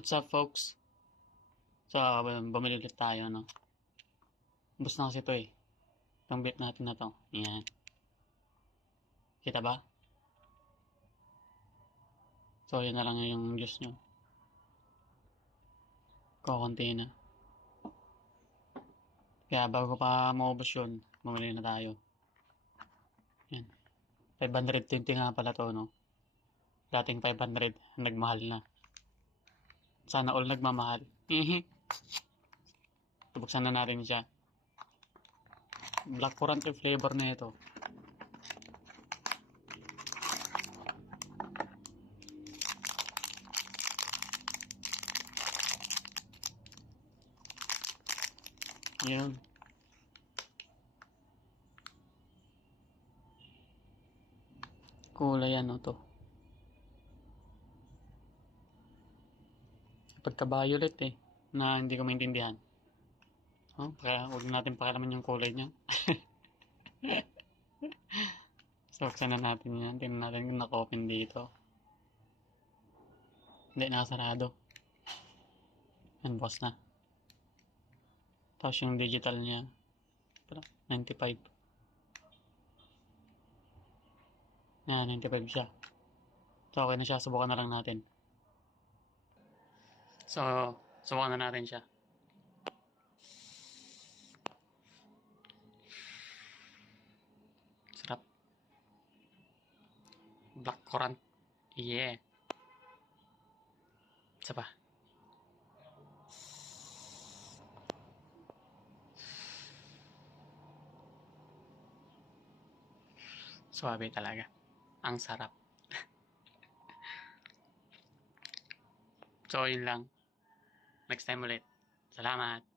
What's up, folks? So, bumili ulit tayo, no? Ubus na kasi ito eh. Itong beef natin na to. Ayan. Kita ba? So, yun na lang yung juice nyo. Kukunti na. Kaya bago pa maubos yun, bumili na tayo. Ayan. 520 nga pala to, no? Dating 500, nagmahal na. Sana all nagmamahal. Buksan na natin siya. Black currant yung flavor na ito. Yun. Kulay ano to. Pagka-violet eh. Na hindi ko maintindihan. Oh, kaya huwag natin pakialaman yung kulay niya. So, buksan na natin yan. Tingnan natin kung naka-open dito. Hindi, nakasarado. Yan, boss na. Tapos yung digital niya. 95. Yan, 95 siya. So, okay na siya. Subukan na lang natin. So, subukan na natin siya. Sarap. Black currant. Yeah. Isa pa. Suwabe talaga. Ang sarap. So, yun lang. Next time ulit. Salamat.